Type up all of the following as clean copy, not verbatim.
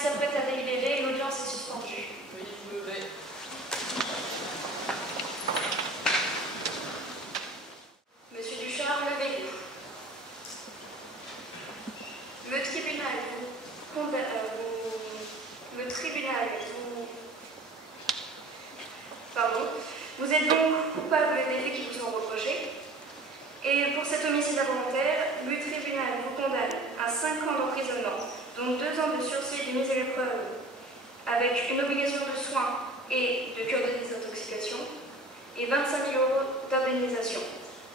s'apprête à délibérer, l'audience est suspendue. Veuillez vous lever. Monsieur Duchard, levez-vous. Vous êtes donc coupable des faits qui vous sont reprochés. Et pour cet homicide involontaire, le tribunal vous condamne à 5 ans d'emprisonnement, dont 2 ans de sursis et de mise à l'épreuve, avec une obligation de soins et de cure de désintoxication, et 25 000 € d'indemnisation.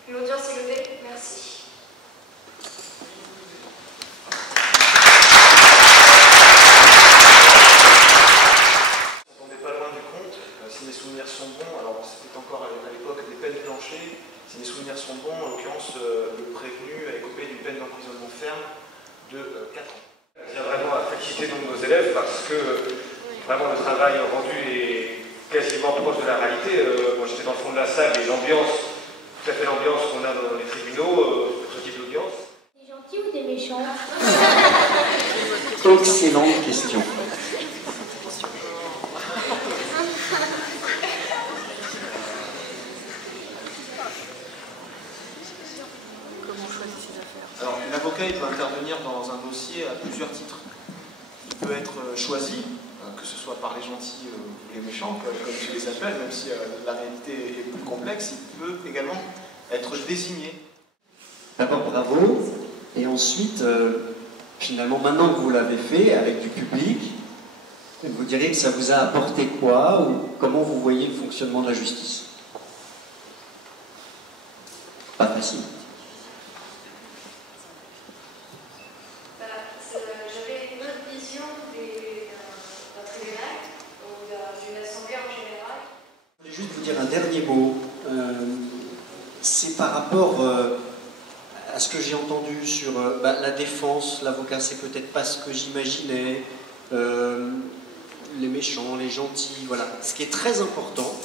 L'audience est levée. Merci. Si mes souvenirs sont bons, alors c'était encore à l'époque des peines planchées, si mes souvenirs sont bons, en l'occurrence, le prévenu a écopé d'une peine d'emprisonnement ferme de 4 ans. Je tiens vraiment à féliciter donc nos élèves parce que vraiment le travail rendu est quasiment proche de la réalité. Moi j'étais dans le fond de la salle et l'ambiance, tout à fait l'ambiance qu'on a dans les tribunaux pour ce type d'audience. Des gentils ou des méchants? Excellente question. Alors, l'avocat peut intervenir dans un dossier à plusieurs titres. Il peut être choisi, que ce soit par les gentils ou les méchants, comme tu les appelles, même si la réalité est plus complexe. Il peut également être désigné. D'abord, bravo. Et ensuite, finalement, maintenant que vous l'avez fait avec du public, vous direz que ça vous a apporté quoi ou comment vous voyez le fonctionnement de la justice? Pas facile. J'avais une autre vision d'un tribunal ou d'une assemblée en général. Je voulais juste vous dire un dernier mot. C'est par rapport à ce que j'ai entendu sur la défense. L'avocat, c'est peut-être pas ce que j'imaginais. Les méchants, les gentils, voilà. Ce qui est très important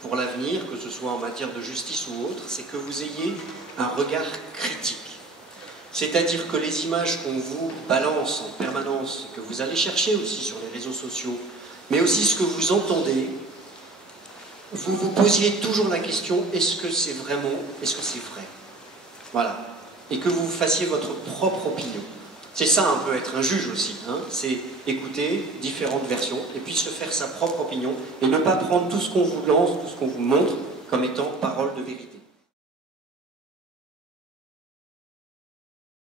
pour l'avenir, que ce soit en matière de justice ou autre, c'est que vous ayez un regard critique. C'est-à-dire que les images qu'on vous balance en permanence, que vous allez chercher aussi sur les réseaux sociaux, mais aussi ce que vous entendez, vous vous posiez toujours la question, est-ce que c'est vraiment, est-ce que c'est vrai? Voilà. Et que vous fassiez votre propre opinion. C'est ça un peu être un juge aussi, hein, c'est écouter différentes versions et puis se faire sa propre opinion et ne pas prendre tout ce qu'on vous lance, tout ce qu'on vous montre comme étant parole de vérité.